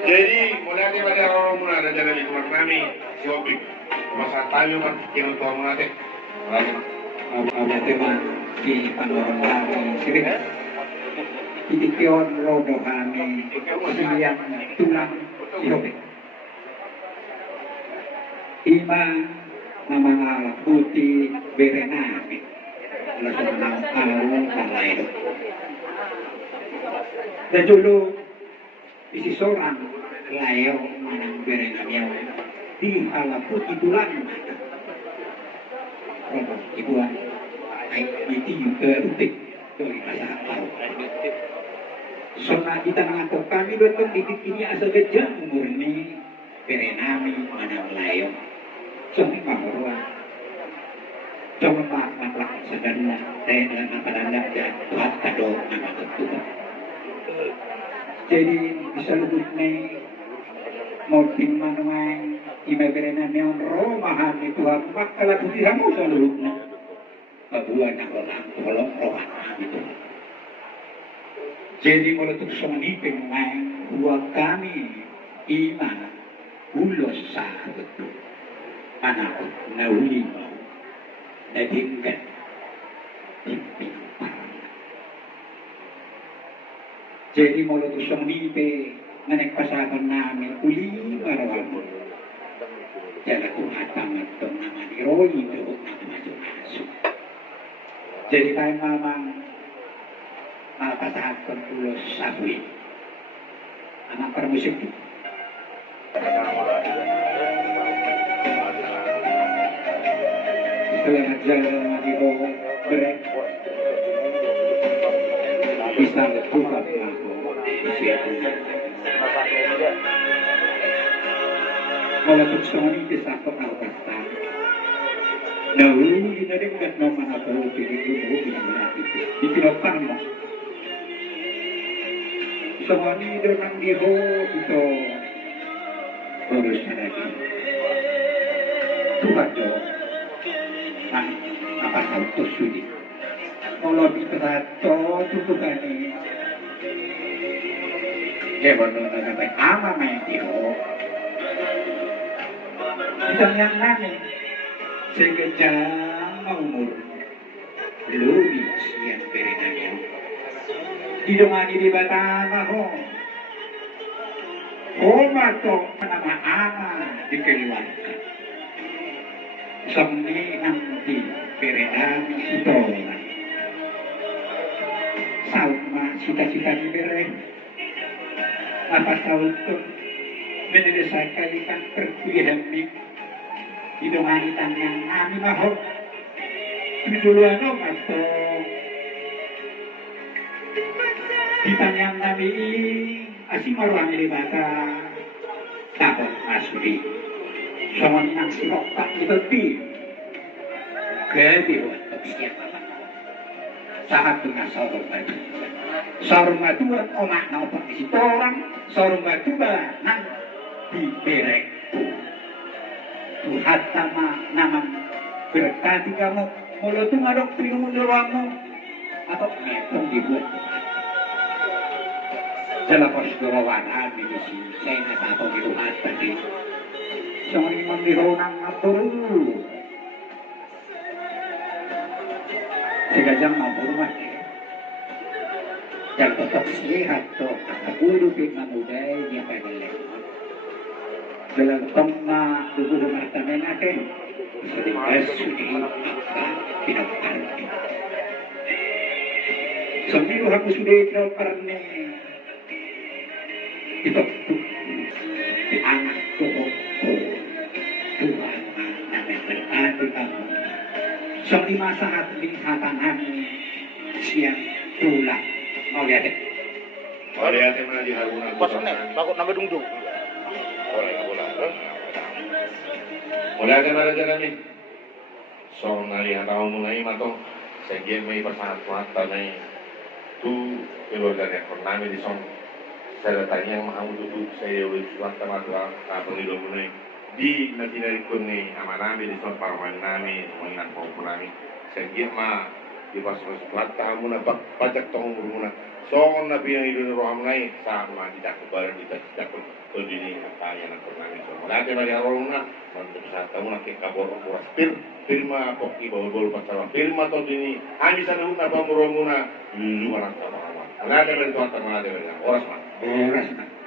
Jadi mulai pada orang muna ada jalan di tempat kami siopik masa tayo kan yang tua mengate. Lagi Ada tema di panggoran kami sering ikion rodo kami yang tulang siopik. Ima nama alat putih berenami langsung tahu kalai. Dan dulu isi seorang layo manang berenami di alat putih tulang. Rodo ibuan itu juga rutik dari pasar tahu. Soalnya kita mengaku kami betul ini asal gejala murni berenami manang layo. Jangan bahwa jangan maklak sebenarnya dengan apa anda dan buat kado nama Tuhan. Jadi bisa lebih nih mau timang ima berenan yang roh mahami Tuhan makalah putih kamu seluruhnya babuan orang tolong roh itu. Jadi meletup soni pemain buat kami iman ulos sah betul. Anak nauli nadingkan jadi mau tusong nipe nanek pasakan namin uli marawal jaga Tuhan kami itu nama diroi itu nama maju masuk jadi kain mamang pasakan ulos sabui anak permusik setelah jalan di bawah berek bisa letupan aku isi aku kalau tuksong ini bisa pengalpatan dahulu kita dekat nama aku pilih di pilotan mo semua ini dengan diho itu urusnya lagi Tuhan jauh apa salto sulit kalau diterato tutupan ini ya benar sampai ama main tiro kita yang nane segejam umur lebih siang berenangnya hidungan di batang ho mato nama ama dikeluarkan sampai nanti berenang sitola sama cita-cita di bereng apa sautu menyelesaikan perkuliahan ini hidungan yang kami mahu tujuan atau ditanyang kami asing maruang di mata takut asli soal yang sirok tak lebih kebiwa untuk siapa saat dengan sarung batuan omak naupang isi orang sarung batuan nang diberek Tuhan nama berkati kamu mulut itu ngadok pinung doangmu atau metong dibuat jalan pos kewawanan di sini saya nggak tahu di Tuhan tadi jangan imam di ronang atur segajang mampu rumah yang tetap sehat tuh guru pina muda dia pada lewat dalam tengah tubuh mata menake sedikit sudah tidak arti sambil aku sudah tidak karena itu anak tuh Tuhan nama berarti kamu sampai masa hati hatangan siang pulang mau lihat deh. Mau lihat mana di Haruna. Pas nih, takut nambah dungdung. Boleh. Mulai ada jalan nih. So nali tahu mulai matong. Saya game may pasangat mata nih. Tu keluarga yang pernah di song. Saya tanya yang mahu duduk saya udah suatu mata apa di dalam mulai. Di nanti dari kun nih amanami di song parwan nami mengingat pokok nami. Saya game mah di pas lata muna pajak tong muna song na biyang idun roham nai sa ma di cakap barang di cakap to dini apa yang nak pernah so malate mari arona mantu sa tamu nak kabor uras firma poki bol pasal firma to dini ani sa na ba muromuna luar ta ba malate mari to ta malate mari oras ma Oras na.